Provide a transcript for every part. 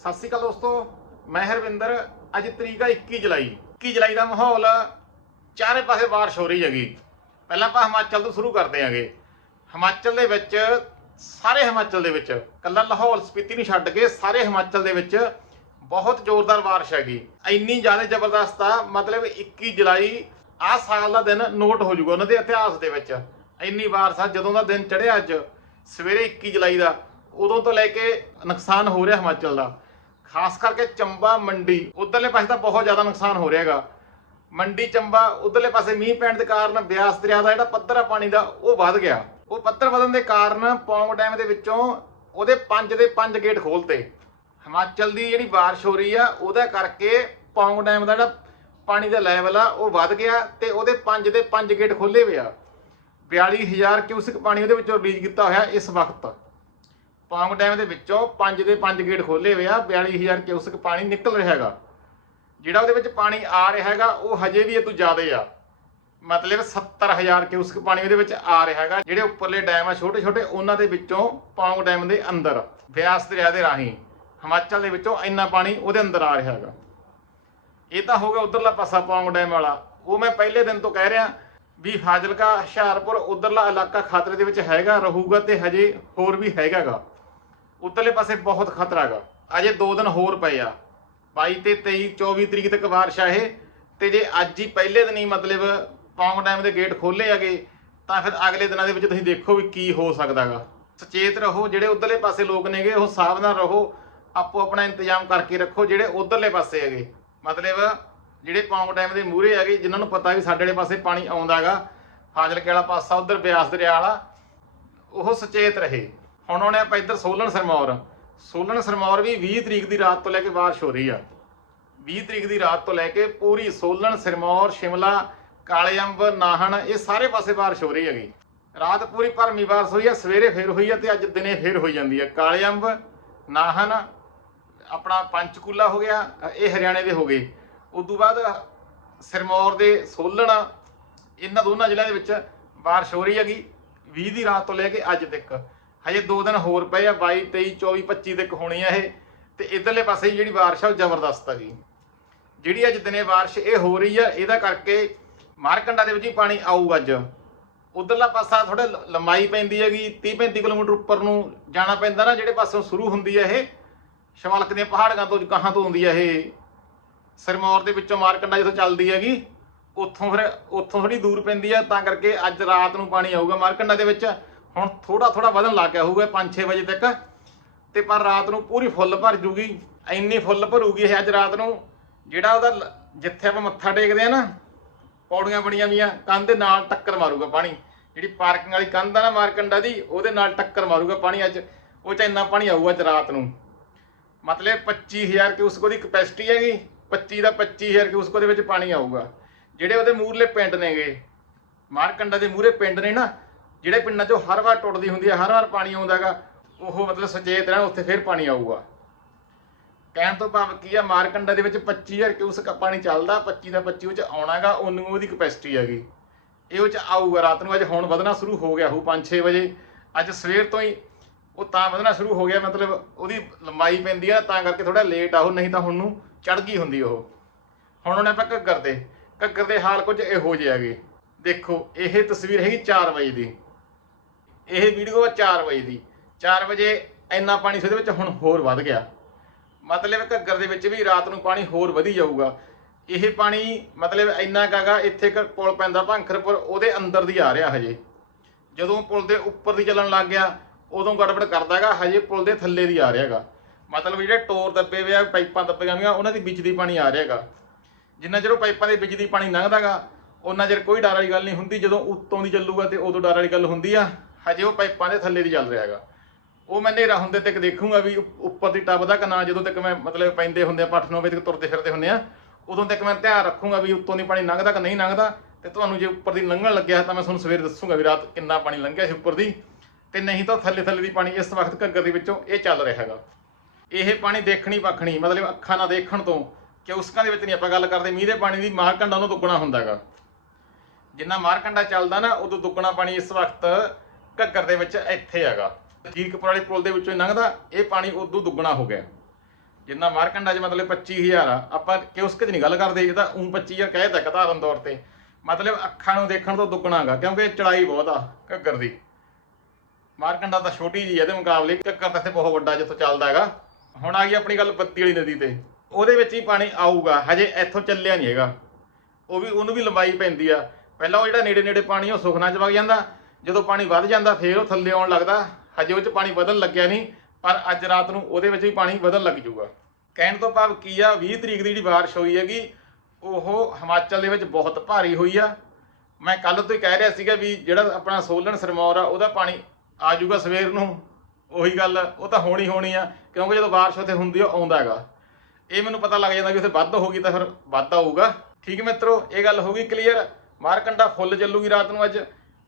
ਸਤਿ ਸ਼੍ਰੀ ਅਕਾਲ ਦੋਸਤੋ, ਮੈਂ ਹਰਵਿੰਦਰ, ਅੱਜ ਤਰੀਕ ਆ 21 ਜੁਲਾਈ। 21 ਜੁਲਾਈ ਦਾ ਮਾਹੌਲ ਚਾਰੇ ਪਾਸੇ ਬਾਰਿਸ਼ ਹੋ ਰਹੀ ਹੈਗੀ। ਪਹਿਲਾਂ ਆਪਾਂ ਹਿਮਾਚਲ ਤੋਂ ਸ਼ੁਰੂ ਕਰਦੇ ਹਾਂਗੇ। ਹਿਮਾਚਲ ਦੇ ਵਿੱਚ, ਸਾਰੇ ਹਿਮਾਚਲ ਦੇ ਵਿੱਚ ਕੱਲਾ ਲਾਹੌਲ, ਸਪੀਤੀ ਨੂੰ ਛੱਡ ਕੇ ਸਾਰੇ ਹਿਮਾਚਲ ਦੇ ਵਿੱਚ ਬਹੁਤ ਜ਼ੋਰਦਾਰ ਬਾਰਿਸ਼ ਹੈਗੀ। ਇੰਨੀ ਜ਼ਿਆਦਾ ਜ਼ਬਰਦਸਤ ਆ, ਮਤਲਬ 21 ਜੁਲਾਈ, ਆਹ ਸਾਲ ਦਾ ਦਿਨ ਨੋਟ ਹੋ ਜਾਊਗਾ ਉਹਨਾਂ ਦੇ ਇਤਿਹਾਸ ਦੇ ਵਿੱਚ। ਇੰਨੀ ਬਾਰਿਸ਼ ਆ, ਜਦੋਂ ਦਾ ਦਿਨ ਚੜਿਆ ਅੱਜ, ਸਵੇਰੇ 21 ਜੁਲਾਈ ਦਾ, ਉਦੋਂ ਤੋਂ ਲੈ ਕੇ ਨੁਕਸਾਨ ਹੋ ਰਿਹਾ ਹਿਮਾਚਲ ਦਾ। ਖਾਸ ਕਰਕੇ ਚੰਬਾ, ਮੰਡੀ, ਉਧਰਲੇ ਪਾਸੇ ਤਾਂ ਬਹੁਤ ਜ਼ਿਆਦਾ ਨੁਕਸਾਨ ਹੋ ਰਿਹਾ ਹੈਗਾ। ਮੰਡੀ, ਚੰਬਾ, ਉਧਰਲੇ ਪਾਸੇ ਮੀਂਹ ਪੈਣ ਦੇ ਕਾਰਨ ਬਿਆਸ ਦਰਿਆ ਦਾ ਜਿਹੜਾ ਪੱਧਰ ਆ ਪਾਣੀ ਦਾ ਉਹ ਵੱਧ ਗਿਆ। ਉਹ ਪੱਧਰ ਵਧਣ ਦੇ ਕਾਰਨ ਪੌਂਗ ਡੈਮ ਦੇ ਵਿੱਚੋਂ ਉਹਦੇ ਪੰਜ ਦੇ ਪੰਜ ਗੇਟ ਖੋਲਤੇ। ਹਿਮਾਚਲ ਦੀ ਜਿਹੜੀ ਬਾਰਿਸ਼ ਹੋ ਰਹੀ ਆ, ਉਹਦਾ ਕਰਕੇ ਪੌਂਗ ਡੈਮ ਦਾ ਜਿਹੜਾ ਪਾਣੀ ਦਾ ਲੈਵਲ ਆ, ਉਹ ਵੱਧ ਗਿਆ ਤੇ ਉਹਦੇ ਪੰਜ ਦੇ ਪੰਜ ਗੇਟ ਖੋਲੇ ਹੋਏ ਆ। 42000 ਕਿਊਸਿਕ ਪਾਣੀ ਉਹਦੇ ਵਿੱਚੋਂ ਰਿਲੀਜ਼ ਕੀਤਾ ਹੋਇਆ ਇਸ ਵਕਤ। ਪੌਂਗ ਡੈਮ ਦੇ ਵਿੱਚੋਂ ਪੰਜ ਦੇ ਪੰਜ ਗੇਟ ਖੋਲੇ ਹੋਏ ਆ 42000 ਕਿਊਸਕ ਪਾਣੀ ਨਿਕਲ ਰਿਹਾ ਹੈਗਾ। ਜਿਹੜਾ ਉਹਦੇ ਵਿੱਚ ਪਾਣੀ ਆ ਰਿਹਾ ਹੈਗਾ, ਉਹ ਹਜੇ ਵੀ ਇਹ ਤੋਂ ਜ਼ਿਆਦਾ ਆ। ਮਤਲਬ 70000 ਕਿਊਸਕ ਪਾਣੀ ਉਹਦੇ ਵਿੱਚ ਆ ਰਿਹਾ ਹੈਗਾ। ਜਿਹੜੇ ਉੱਪਰਲੇ ਡੈਮ ਆ ਛੋਟੇ ਛੋਟੇ ਉਹਨਾਂ ਦੇ ਵਿੱਚੋਂ ਪੌਂਗ ਡੈਮ ਦੇ ਅੰਦਰ, ਬਿਆਸ ਦਰਿਆ ਦੇ ਰਾਹੀਂ, ਹਿਮਾਚਲ ਦੇ ਵਿੱਚੋਂ ਇੰਨਾ ਪਾਣੀ ਉਹਦੇ ਅੰਦਰ ਆ ਰਿਹਾ ਹੈਗਾ। ਇਹ ਤਾਂ ਹੋ ਗਿਆ ਉਧਰਲਾ ਪਾਸਾ ਪੌਂਗ ਡੈਮ ਵਾਲਾ। ਉਹ ਮੈਂ ਪਹਿਲੇ ਦਿਨ ਤੋਂ ਕਹਿ ਰਿਹਾ ਵੀ ਫਾਜ਼ਿਲਕਾ, ਹੁਸ਼ਿਆਰਪੁਰ, ਉਧਰਲਾ ਇਲਾਕਾ ਖਤਰੇ ਦੇ ਵਿੱਚ ਹੈਗਾ, ਰਹੂਗਾ ਤੇ ਹਜੇ ਹੋਰ ਵੀ ਹੈਗਾਗਾ। ਉਧਰਲੇ ਪਾਸੇ ਬਹੁਤ ਖਤਰਾ ਹੈਗਾ। ਅਜੇ 2 ਦਿਨ ਹੋਰ ਪਏ ਆ। 22 ਤੇ 23 24 ਤਰੀਕ ਤੱਕ ਬਾਰਿਸ਼ ਆ ਇਹ। ਤੇ ਜੇ ਅੱਜ ਹੀ ਪਹਿਲੇ ਦਿਨ ਹੀ ਮਤਲਬ ਪੌਂਗ ਡੈਮ ਦੇ ਗੇਟ ਖੋਲੇ ਹੈਗੇ, ਤਾਂ ਫਿਰ ਅਗਲੇ ਦਿਨਾਂ ਦੇ ਵਿੱਚ ਤੁਸੀਂ ਦੇਖੋ ਵੀ ਕੀ ਹੋ ਸਕਦਾਗਾ ਸੁਚੇਤ ਰਹੋ, ਜਿਹੜੇ ਉਧਰਲੇ ਪਾਸੇ ਲੋਕ ਨੇਗੇ, ਉਹ ਸਾਵਧਾਨ ਰਹੋ। ਆਪੋ ਆਪਣਾ ਇੰਤਜ਼ਾਮ ਕਰਕੇ ਰੱਖੋ, ਜਿਹੜੇ ਉਧਰਲੇ ਪਾਸੇ ਹੈਗੇ। ਮਤਲਬ ਜਿਹੜੇ ਪੌਂਗ ਡੈਮ ਦੇ ਮੂਹਰੇ ਹੈਗੇ, ਜਿਨ੍ਹਾਂ ਨੂੰ ਪਤਾ ਵੀ ਸਾਡੇ ਵਾਲੇ ਪਾਸੇ ਪਾਣੀ ਆਉਂਦਾਗਾ ਫਾਜ਼ਿਲਕੇ ਵਾਲਾ ਪਾਸਾ, ਉਧਰ ਬਿਆਸ ਦਰਿਆ ਵਾਲਾ, ਉਹ ਸੁਚੇਤ ਰਹੇ। ਹੁਣ ਆਉਣੇ ਆਪਾਂ ਇੱਧਰ ਸੋਲਨ ਸਰਮੌਰ। ਸੋਲਨ ਸਰਮੌਰ ਵੀ 20 ਤਰੀਕ ਦੀ ਰਾਤ ਤੋਂ ਲੈ ਕੇ ਬਾਰਿਸ਼ ਹੋ ਰਹੀ ਆ। 20 ਤਰੀਕ ਦੀ ਰਾਤ ਤੋਂ ਲੈ ਕੇ ਪੂਰੀ ਸੋਲਨ, ਸਿਰਮੌਰ, ਸ਼ਿਮਲਾ, ਕਾਲੇ ਅੰਬ ਨਾਹਣ ਇਹ ਸਾਰੇ ਪਾਸੇ ਬਾਰਿਸ਼ ਹੋ ਰਹੀ ਹੈਗੀ। ਰਾਤ ਪੂਰੀ ਭਰਮੀ ਬਾਰਿਸ਼ ਹੋਈ ਆ, ਸਵੇਰੇ ਫੇਰ ਹੋਈ ਆ ਤੇ ਅੱਜ ਦਿਨੇ ਫੇਰ ਹੋਈ ਜਾਂਦੀ ਆ। ਕਾਲੇ ਅੰਬ ਨਾਹਣ ਆਪਣਾ ਪੰਚਕੂਲਾ ਹੋ ਗਿਆ, ਇਹ ਹਰਿਆਣੇ ਦੇ ਹੋ ਗਏ। ਉਦੋਂ ਬਾਅਦ ਸਿਰਮੌਰ ਦੇ ਸੋਲਣ ਇਹਨਾਂ ਦੋਨਾਂ ਜ਼ਿਲ੍ਹਿਆਂ ਦੇ ਵਿੱਚ ਬਾਰਿਸ਼ ਹੋ ਰਹੀ ਹੈਗੀ 20 ਦੀ ਰਾਤ ਤੋਂ ਲੈ ਕੇ ਅੱਜ ਤੱਕ। ਹਜੇ 2 ਦਿਨ ਹੋਰ ਪਏ ਆ 22 23 24 25 ਤੱਕ ਹੋਣੀ ਆ ਇਹ। ਤੇ ਇਧਰਲੇ ਪਾਸੇ ਜਿਹੜੀ ਬਾਰਿਸ਼ ਆ, ਉਹ ਜ਼ਬਰਦਸਤ ਹੈਗੀ ਜਿਹੜੀ ਅੱਜ ਦਿਨੇ ਬਾਰਿਸ਼ ਇਹ ਹੋ ਰਹੀ ਆ, ਇਹਦਾ ਕਰਕੇ ਮਾਰਕੰਡਾ ਦੇ ਵਿੱਚ ਹੀ ਪਾਣੀ ਆਊਗਾ ਅੱਜ। ਉਧਰਲਾ ਪਾਸਾ ਥੋੜਾ ਲੰਮਾਈ ਪੈਂਦੀ ਹੈਗੀ 30 35 ਕਿਲੋਮੀਟਰ ਉੱਪਰ ਨੂੰ ਜਾਣਾ ਪੈਂਦਾ ਨਾ, ਜਿਹੜੇ ਪਾਸੋਂ ਸ਼ੁਰੂ ਹੁੰਦੀ ਹੈ ਇਹ। ਸ਼ਮਲਕ ਦੀਆਂ ਪਹਾੜੀਆਂ ਤੋਂ ਕਹਾਂ ਤੋਂ ਹੁੰਦੀ ਹੈ ਇਹ। ਸਿਰਮੌਰ ਦੇ ਵਿੱਚੋਂ ਮਾਰਕੰਡਾ ਜਿੱਥੋਂ ਚੱਲਦੀ ਹੈਗੀ, ਉੱਥੋਂ ਫਿਰ, ਉੱਥੋਂ ਥੋੜੀ ਦੂਰ ਪੈਂਦੀ ਆ, ਤਾਂ ਕਰਕੇ ਅੱਜ ਰਾਤ ਨੂੰ ਪਾਣੀ ਆਊਗਾ ਮਾਰਕੰਡਾ ਦੇ ਵਿੱਚ। ਹੁਣ ਥੋੜਾ ਥੋੜਾ ਵਧਣ ਲੱਗ ਗਿਆ ਹੋਊਗਾ 5-6 ਵਜੇ ਤੱਕ। ਤੇ ਪਰ ਰਾਤ ਨੂੰ ਪੂਰੀ ਫੁੱਲ ਭਰ ਜੂਗੀ, ਇੰਨੀ ਫੁੱਲ ਭਰੂਗੀ ਇਹ ਅੱਜ ਰਾਤ ਨੂੰ, ਜਿਹੜਾ ਉਹਦਾ ਜਿੱਥੇ ਆਪਾਂ ਮੱਥਾ ਟੇਕਦੇ ਆ ਨਾ, ਪੌੜੀਆਂ ਬਣੀਆਂ ਵੀਆਂ ਕੰਧ ਦੇ ਨਾਲ ਟੱਕਰ ਮਾਰੂਗਾ ਪਾਣੀ। ਜਿਹੜੀ ਪਾਰਕਿੰਗ ਵਾਲੀ ਕੰਧ ਆ ਨਾ ਮਾਰਕੰਡਾ ਦੀ, ਉਹਦੇ ਨਾਲ ਟੱਕਰ ਮਾਰੂਗਾ ਪਾਣੀ ਅੱਜ। ਉਹ ਚ ਇੰਨਾ ਪਾਣੀ ਆਊਗਾ ਅੱਜ ਰਾਤ ਨੂੰ। ਮਤਲਬ 25000 ਕਿਊਸਕ ਉਹਦੀ ਕਪੈਸਿਟੀ ਹੈਗੀ 25 ਦਾ 25000 ਕਿਊਸਕ ਉਹਦੇ ਵਿੱਚ ਪਾਣੀ ਆਊਗਾ। ਜਿਹੜੇ ਉਹਦੇ ਮੂਰਲੇ ਪਿੰਡ ਨੇਗੇ, ਮਾਰਕੰਡਾ ਦੇ ਮੂਰੇ ਪਿੰਡ ਨੇ ਨਾ ਜਿਹੜੇ ਪਿੰਡਾਂ 'ਚੋਂ ਹਰ ਵਾਰ ਟੁੱਟਦੀ ਹੁੰਦੀ ਹੈ ਹਰ ਵਾਰ ਪਾਣੀ ਆਉਂਦਾ ਹੈਗਾ, ਉਹ ਮਤਲਬ ਸੁਚੇਤ ਰਹਿਣ, ਉੱਥੇ ਫਿਰ ਪਾਣੀ ਆਊਗਾ। ਕਹਿਣ ਤੋਂ ਭਾਵ ਕੀ ਆ, ਮਾਰਕੰਡਾ ਦੇ ਵਿੱਚ 25000 ਕਿਊਸਕ ਪਾਣੀ ਚੱਲਦਾ 25 ਦਾ 25 ਉਹ ਚ ਆਉਣਾਗਾ ਉਹਨੂੰ ਉਹਦੀ ਕਪੈਸਿਟੀ ਹੈਗੀ। ਇਹ ਉਹ ਚ ਆਊਗਾ, ਰਾਤ ਨੂੰ ਅੱਜ ਹੁਣ ਵਧਣਾ ਸ਼ੁਰੂ ਹੋ ਗਿਆ ਹੋਊ 5-6 ਵਜੇ, ਅੱਜ ਸਵੇਰ ਤੋਂ ਹੀ ਉਹ ਤਾਂ ਵਧਣਾ ਸ਼ੁਰੂ ਹੋ ਗਿਆ, ਮਤਲਬ ਉਹਦੀ ਲੰਬਾਈ ਪੈਂਦੀ ਆ, ਤਾਂ ਕਰਕੇ ਥੋੜਾ ਲੇਟ ਆ ਉਹ, ਨਹੀਂ ਤਾਂ ਹੁਣ ਨੂੰ ਚੜ ਗਈ ਹੁੰਦੀ ਉਹ। ਹੁਣ ਉਹਨੇ ਆਪਾਂ ਘੱਗਰ ਤੇ ਘੱਗਰ ਦੇ ਹਾਲ ਕੁਝ ਇਹੋ ਜਿਹੇ ਹੈਗੇ। ਦੇਖੋ, ਇਹ ਤਸਵੀਰ ਹੈਗੀ 4 ਵਜੇ ਦੀ। ਇਹ ਵੀਡੀਓ ਆ 4 ਵਜੇ ਦੀ। 4 ਵਜੇ ਇੰਨਾ ਪਾਣੀ ਸੀ ਉਹਦੇ ਵਿੱਚ ਹੁਣ ਹੋਰ ਵੱਧ ਗਿਆ। ਮਤਲਬ ਘੱਗਰ ਦੇ ਵਿੱਚ ਵੀ ਰਾਤ ਨੂੰ ਪਾਣੀ ਹੋਰ ਵਧੀ ਜਾਊਗਾ। ਇਹ ਪਾਣੀ ਮਤਲਬ ਇੰਨਾ ਕਾਗਾ ਇੱਥੇ ਇੱਕ ਪੁਲ ਪੈਂਦਾ ਭੰਖਰਪੁਰ, ਉਹਦੇ ਅੰਦਰ ਦੀ ਆ ਰਿਹਾ ਹਜੇ। ਜਦੋਂ ਪੁਲ ਦੇ ਉੱਪਰ ਦੀ ਚੱਲਣ ਲੱਗ ਗਿਆ, ਉਦੋਂ ਗੜਬੜ ਕਰਦਾਗਾ ਹਜੇ ਪੁਲ ਦੇ ਥੱਲੇ ਦੀ ਆ ਰਿਹਾਗਾ ਮਤਲਬ ਜਿਹੜੇ ਟੋਰ ਦੱਬੇ ਹੋਏ ਆ, ਪਾਈਪਾਂ ਦੱਬੀਆਂ ਹੋਈਆਂ, ਉਹਨਾਂ ਦੀ ਵਿੱਚ ਦੀ ਪਾਣੀ ਆ ਰਿਹਾਗਾ ਜਿੰਨਾ ਚਿਰ ਉਹ ਪਾਈਪਾਂ ਦੇ ਵਿੱਚ ਦੀ ਪਾਣੀ ਲੰਘਦਾਗਾ ਉਹਨਾਂ ਚਿਰ ਕੋਈ ਡਰ ਵਾਲੀ ਗੱਲ ਨਹੀਂ ਹੁੰਦੀ, ਜਦੋਂ ਉੱਤੋਂ ਦੀ ਚੱਲੂਗਾ ਤੇ ਉਦੋਂ ਡਰ ਵਾਲੀ ਗੱਲ ਹੁੰਦੀ ਆ। ਹਜੇ ਉਹ ਪਾਈਪਾਂ ਦੇ ਥੱਲੇ ਦੀ ਚੱਲ ਰਿਹਾ ਹੈਗਾ। ਉਹ ਮੈਂ ਹਨੇਰਾ ਹੁੰਦੇ ਤੱਕ ਦੇਖੂੰਗਾ ਵੀ ਉੱਪਰ ਦੀ ਟੱਬ ਦਾ ਕਿ ਨਾ, ਜਦੋਂ ਤੱਕ ਮੈਂ ਮਤਲਬ ਪੈਂਦੇ ਹੁੰਦੇ ਆ ਪੱਠ ਨੌ ਵਜੇ ਤੱਕ ਤੁਰਦੇ ਫਿਰਦੇ ਹੁੰਦੇ ਆ, ਉਦੋਂ ਤੱਕ ਮੈਂ ਧਿਆਨ ਰੱਖੂੰਗਾ ਵੀ ਉੱਤੋਂ ਦੀ ਪਾਣੀ ਲੰਘਦਾ ਕਿ ਨਹੀਂ ਲੰਘਦਾ, ਤੇ ਤੁਹਾਨੂੰ ਜੇ ਉੱਪਰ ਦੀ ਲੰਘਣ ਲੱਗਿਆ ਤਾਂ ਮੈਂ ਤੁਹਾਨੂੰ ਸਵੇਰ ਦੱਸੂੰਗਾ ਵੀ ਰਾਤ ਕਿੰਨਾ ਪਾਣੀ ਲੰਘਿਆ ਸੀ ਉੱਪਰ ਦੀ, ਤੇ ਨਹੀਂ ਤਾਂ ਥੱਲੇ ਥੱਲੇ ਦੀ ਪਾਣੀ ਇਸ ਵਕਤ ਘੱਗਰ ਦੇ ਵਿੱਚੋਂ ਇਹ ਚੱਲ ਰਿਹਾ ਹੈਗਾ। ਇਹ ਪਾਣੀ ਦੇਖਣੀ ਪੱਖਣੀ, ਮਤਲਬ ਅੱਖਾਂ ਨਾਲ ਦੇਖਣ ਤੋਂ ਕਿ ਉਸਕਾਂ ਦੇ ਵਿੱਚ ਨਹੀਂ ਆਪਾਂ ਗੱਲ ਕਰਦੇ, ਮੀਂਹ ਦੇ ਪਾਣੀ ਦੀ ਮਾਰ ਕੰਡਾ ਉਹਨੂੰ ਦੁੱਗਣਾ ਹੁੰਦਾ ਹੈਗਾ। ਜਿੰਨਾ ਮਾਰਕੰਡਾ ਚੱਲਦਾ ਨਾ, ਉਦੋਂ ਦੁੱਗਣਾ ਪਾਣੀ ਇਸ ਵਕਤ ਘੱਗਰ ਦੇ ਵਿੱਚ ਇੱਥੇ ਹੈਗਾ। ਜੀਰਕਪੁਰ ਵਾਲੇ ਪੁਲ ਦੇ ਵਿੱਚੋਂ ਹੀ ਲੰਘਦਾ, ਇਹ ਪਾਣੀ ਉਦੋਂ ਦੁੱਗਣਾ ਹੋ ਗਿਆ। ਜਿੰਨਾ ਮਾਰਕੰਡਾ 'ਚ ਮਤਲਬ 25000 ਆ, ਆਪਾਂ ਕਿਉਸਕ 'ਚ ਨਹੀਂ ਗੱਲ ਕਰਦੇ, ਇਹ ਤਾਂ ਉਂ 25000 ਕਹਿ ਤਾ ਕਧਾਰਨ ਤੌਰ ਤੇ। ਮਤਲਬ ਅੱਖਾਂ ਨੂੰ ਦੇਖਣ ਤੋਂ ਦੁੱਗਣਾਗਾ ਕਿਉਂਕਿ ਚੜਾਈ ਬਹੁਤ ਆ ਘੱਗਰ ਦੀ। ਮਾਰਕੰਡਾ ਤਾਂ ਛੋਟੀ ਜੀ ਇਹਦੇ ਮੁਕਾਬਲੇ ਘੱਗਰ ਤਾਂ ਇੱਥੇ ਬਹੁਤ ਵੱਡਾ ਜਿੱਥੋਂ ਚੱਲਦਾ ਹੈਗਾ। ਹੁਣ ਆ ਗਈ ਆਪਣੀ ਗੱਲ ਬੱਤੀ ਵਾਲੀ ਨਦੀ ਤੇ। ਉਹਦੇ ਵਿੱਚ ਹੀ ਪਾਣੀ ਆਊਗਾ, ਹਜੇ ਇੱਥੋਂ ਚੱਲਿਆ ਨਹੀਂ ਹੈਗਾ। ਉਹ ਵੀ, ਉਹਨੂੰ ਵੀ ਲੰਬਾਈ ਪੈਂਦੀ ਆ। ਪਹਿਲਾਂ ਉਹ ਜਿਹੜਾ ਨੇੜੇ ਨੇੜੇ ਪਾਣੀ ਉਹ ਸੁਖਨਾ ਚ ਵਗ ਜਾਂਦਾ। ਜਦੋਂ ਪਾਣੀ ਵੱਧ ਜਾਂਦਾ, ਫੇਰ ਉਹ ਥੱਲੇ ਆਉਣ ਲੱਗਦਾ। ਹਜੇ ਉਹ ਚ ਪਾਣੀ ਵਧਣ ਲੱਗਿਆ ਨਹੀਂ, ਪਰ ਅੱਜ ਰਾਤ ਨੂੰ ਉਹਦੇ ਵਿੱਚ ਵੀ ਪਾਣੀ ਵਧਣ ਲੱਗ ਜਾਊਗਾ। ਕਹਿਣ ਤੋਂ ਭਾਵ ਕੀ ਆ 20 ਤਰੀਕ ਦੀ ਜਿਹੜੀ ਬਾਰਿਸ਼ ਹੋਈ ਹੈਗੀ, ਉਹ ਹਿਮਾਚਲ ਦੇ ਵਿੱਚ ਬਹੁਤ ਭਾਰੀ ਹੋਈ ਆ। ਮੈਂ ਕੱਲ ਤੋਂ ਹੀ ਕਹਿ ਰਿਹਾ ਸੀਗਾ ਵੀ ਜਿਹੜਾ ਆਪਣਾ ਸੋਲਨ ਸਰਮੌਰ ਆ, ਉਹਦਾ ਪਾਣੀ ਆ ਜਾਊਗਾ ਸਵੇਰ ਨੂੰ। ਉਹੀ ਗੱਲ, ਉਹ ਤਾਂ ਹੋਣੀ ਹੋਣੀ ਆ, ਕਿਉਂਕਿ ਜਦੋਂ ਬਾਰਿਸ਼ ਉੱਥੇ ਹੁੰਦੀ ਆ ਆਉਂਦਾ ਹੈਗਾ। ਇਹ ਮੈਨੂੰ ਪਤਾ ਲੱਗ ਜਾਂਦਾ ਵੀ ਉੱਥੇ ਵੱਧ ਹੋ ਗਈ ਤਾਂ ਫਿਰ ਵੱਧ ਆਊਗਾ। ਠੀਕ ਹੈ ਮਿੱਤਰੋ, ਇਹ ਗੱਲ ਹੋ ਗਈ ਕਲੀਅਰ ਮਾਰਕੰਡਾ ਫੁੱਲ ਚੱਲੂਗੀ ਰਾਤ ਨੂੰ ਅੱਜ।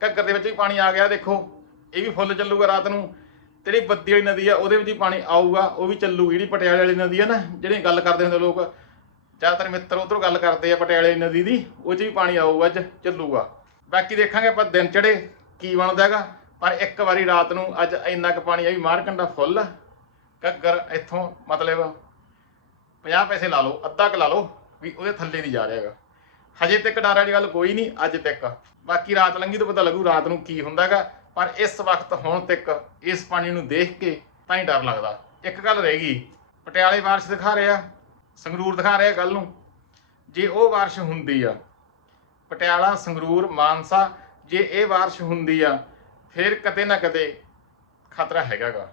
ਘੱਗਰ ਦੇ ਵਿੱਚ ਵੀ ਪਾਣੀ ਆ ਗਿਆ, ਦੇਖੋ। ਇਹ ਵੀ ਫੁੱਲ ਚੱਲੂਗਾ ਰਾਤ ਨੂੰ। ਜਿਹੜੀ ਬੱਦੀ ਵਾਲੀ ਨਦੀ ਆ, ਉਹਦੇ ਵਿੱਚ ਵੀ ਪਾਣੀ ਆਊਗਾ, ਉਹ ਵੀ ਚੱਲੂਗੀ। ਜਿਹੜੀ ਪਟਿਆਲੇ ਵਾਲੀ ਨਦੀ ਆ ਨਾ, ਜਿਹੜੀ ਗੱਲ ਕਰਦੇ ਹੁੰਦੇ ਲੋਕ, ਜ਼ਿਆਦਾਤਰ ਮਿੱਤਰ ਉਧਰੋਂ ਗੱਲ ਕਰਦੇ ਆ ਪਟਿਆਲੇ ਨਦੀ ਦੀ, ਉਹ 'ਚ ਵੀ ਪਾਣੀ ਆਊਗਾ, ਅੱਜ ਚੱਲੂਗਾ। ਬਾਕੀ ਦੇਖਾਂਗੇ ਆਪਾਂ ਦਿਨ ਚੜੇ, ਕੀ ਬਣਦਾ ਹੈਗਾ। ਪਰ ਇੱਕ ਵਾਰੀ ਰਾਤ ਨੂੰ ਅੱਜ ਇੰਨਾ ਕੁ ਪਾਣੀ ਆ ਵੀ ਮਾਰਕੰਡਾ ਫੁੱਲ। ਘੱਗਰ ਇੱਥੋਂ ਮਤਲਬ 50 ਪੈਸੇ ਲਾ ਲਓ, ਅੱਧਾ ਕ ਲਾ ਲਓ, ਵੀ ਉਹਦੇ ਥੱਲੇ ਦੀ ਜਾ ਰਿਹਾ ਹੈਗਾ। ਹਜੇ ਤੱਕ ਡਰ ਵਾਲੀ ਗੱਲ ਕੋਈ ਨਹੀਂ, ਅੱਜ ਤੱਕ। ਬਾਕੀ ਰਾਤ ਲੰਘੀ ਤਾਂ ਪਤਾ ਲੱਗੂ ਰਾਤ ਨੂੰ ਕੀ ਹੁੰਦਾ ਹੈਗਾ ਪਰ ਇਸ ਵਕਤ ਹੁਣ ਤੱਕ ਇਸ ਪਾਣੀ ਨੂੰ ਦੇਖ ਕੇ ਤਾਂ ਹੀ ਡਰ ਲੱਗਦਾ। ਇੱਕ ਗੱਲ ਰਹਿ ਗਈ, ਪਟਿਆਲੇ ਬਾਰਿਸ਼ ਦਿਖਾ ਰਿਹਾ, ਸੰਗਰੂਰ ਦਿਖਾ ਰਿਹਾ ਕੱਲ ਨੂੰ। ਜੇ ਉਹ ਬਾਰਿਸ਼ ਹੁੰਦੀ ਆ, ਪਟਿਆਲਾ, ਸੰਗਰੂਰ, ਮਾਨਸਾ, ਜੇ ਇਹ ਬਾਰਿਸ਼ ਹੁੰਦੀ ਆ, ਫਿਰ ਕਦੇ ਨਾ ਕਦੇ ਖਤਰਾ ਹੈਗਾਗਾ।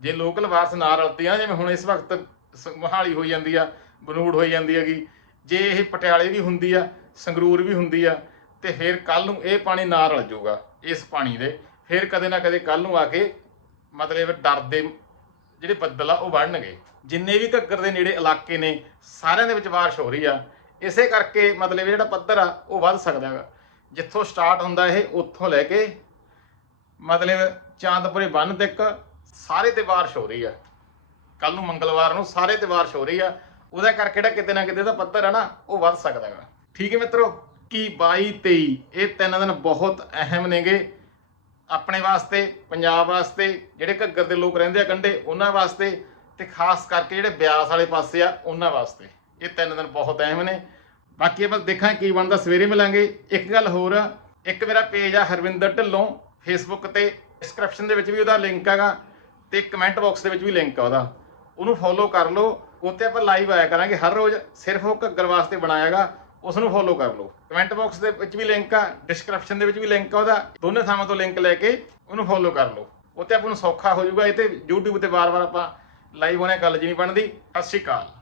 ਜੇ ਲੋਕਲ ਵਾਰਸ ਨਾ ਰਲਦੇ ਆ, ਜਿਵੇਂ ਹੁਣ ਇਸ ਵਕਤ ਸ- ਮੋਹਾਲੀ ਹੋਈ ਜਾਂਦੀ ਆ, ਬਨੂੜ ਹੋਈ ਜਾਂਦੀ ਹੈਗੀ ਜੇ ਇਹ ਪਟਿਆਲੇ ਵੀ ਹੁੰਦੀ ਆ, ਸੰਗਰੂਰ ਵੀ ਹੁੰਦੀ ਆ, ਤੇ ਫਿਰ ਕੱਲ ਨੂੰ ਇਹ ਪਾਣੀ ਨਾ ਰਲ ਜਾਊਗਾ, ਇਸ ਪਾਣੀ ਦੇ। ਫਿਰ ਕਦੇ ਨਾ ਕਦੇ ਕੱਲ ਨੂੰ ਆ ਕੇ ਮਤਲਬ ਡਰ ਦੇ ਜਿਹੜੇ ਬੱਦਲ ਆ, ਉਹ ਵੜਨਗੇ ਜਿੰਨੇ ਵੀ ਘੱਗਰ ਦੇ ਨੇੜੇ ਇਲਾਕੇ ਨੇ, ਸਾਰਿਆਂ ਦੇ ਵਿੱਚ ਬਾਰਿਸ਼ ਹੋ ਰਹੀ ਆ। ਇਸੇ ਕਰਕੇ ਮਤਲਬ ਜਿਹੜਾ ਪੱਧਰ ਆ, ਉਹ ਵੱਧ ਸਕਦਾ ਹੈਗਾ। ਜਿੱਥੋਂ ਸਟਾਰਟ ਹੁੰਦਾ ਇਹ, ਉੱਥੋਂ ਲੈ ਕੇ ਮਤਲਬ ਚਾਂਦਪੁਰੇ ਬੰਨ ਤੱਕ ਸਾਰੇ ਤੇ ਬਾਰਿਸ਼ ਹੋ ਰਹੀ ਆ। ਕੱਲ ਨੂੰ ਮੰਗਲਵਾਰ ਨੂੰ ਸਾਰੇ ਤੇ ਬਾਰਿਸ਼ ਹੋ ਰਹੀ ਆ। ਉਹਦਾ ਕਰਕੇ ਜਿਹੜਾ ਕਿਤੇ ਨਾ ਕਿਤੇ ਦਾ ਪੱਧਰ ਆ ਨਾ, ਉਹ ਵੱਧ ਸਕਦਾ ਹੈਗਾ। ਠੀਕ ਹੈ ਮਿੱਤਰੋ, ਕੀ 22 23 ਇਹ ਤਿੰਨ ਦਿਨ ਬਹੁਤ ਅਹਿਮ ਨੇਗੇ। ਆਪਣੇ ਵਾਸਤੇ, ਪੰਜਾਬ ਵਾਸਤੇ, ਜਿਹੜੇ ਘੱਗਰ ਦੇ ਲੋਕ ਰਹਿੰਦੇ ਆ ਕੰਢੇ, ਉਹਨਾਂ ਵਾਸਤੇ ਤੇ ਖਾਸ ਕਰਕੇ ਜਿਹੜੇ ਬਿਆਸ ਵਾਲੇ ਪਾਸੇ ਆ, ਉਹਨਾਂ ਵਾਸਤੇ। ਇਹ ਤਿੰਨ ਦਿਨ ਬਹੁਤ ਅਹਿਮ ਨੇ। ਬਾਕੀ ਆਪਾਂ ਦੇਖਾਂ ਕੀ ਬਣਦਾ, ਸਵੇਰੇ ਮਿਲਾਂਗੇ। ਇੱਕ ਗੱਲ ਹੋਰ ਆ ਇੱਕ ਮੇਰਾ ਪੇਜ ਆ ਹਰਵਿੰਦਰ ਢਿੱਲੋਂ ਫੇਸਬੁੱਕ ਤੇ ਡਿਸਕ੍ਰਿਪਸ਼ਨ ਦੇ ਵਿੱਚ ਵੀ ਉਹਦਾ ਲਿੰਕ ਹੈਗਾ ਤੇ ਕਮੈਂਟ ਬਾਕਸ ਦੇ ਵਿੱਚ ਵੀ ਲਿੰਕ ਆ ਉਹਦਾ। ਉਹਨੂੰ ਫੋਲੋ ਕਰ ਲਓ। ਉੱਤੇ ਆਪਾਂ ਲਾਈਵ ਆਇਆ ਕਰਾਂਗੇ, ਹਰ ਰੋਜ਼ ਸਿਰਫ ਉਹ ਘੱਗਰ ਵਾਸਤੇ ਬਣਾਇਆਗਾ ਉਸ ਨੂੰ ਫੋਲੋ ਕਰ ਲਓ। ਕਮੈਂਟ ਬਾਕਸ ਦੇ ਵਿੱਚ ਵੀ ਲਿੰਕ ਆ ਡਿਸਕ੍ਰਿਪਸ਼ਨ ਦੇ ਵਿੱਚ ਵੀ ਲਿੰਕ ਆ ਉਹਦਾ, ਦੋਨੇ ਥਾਵਾਂ ਤੋਂ ਲਿੰਕ ਲੈ ਕੇ ਉਹਨੂੰ ਫੋਲੋ ਕਰ ਲਓ। ਉੱਤੇ ਆਪਾਂ ਨੂੰ ਸੌਖਾ ਹੋ ਜਾਊਗਾ, ਇਹ ਤੇ YouTube ਤੇ ਵਾਰ-ਵਾਰ ਆਪਾਂ ਲਾਈਵ ਹੋਣੇ ਗੱਲ ਜੀ ਨਹੀਂ ਬਣਦੀ। ਸਤਿ ਸ਼੍ਰੀ ਅਕਾਲ।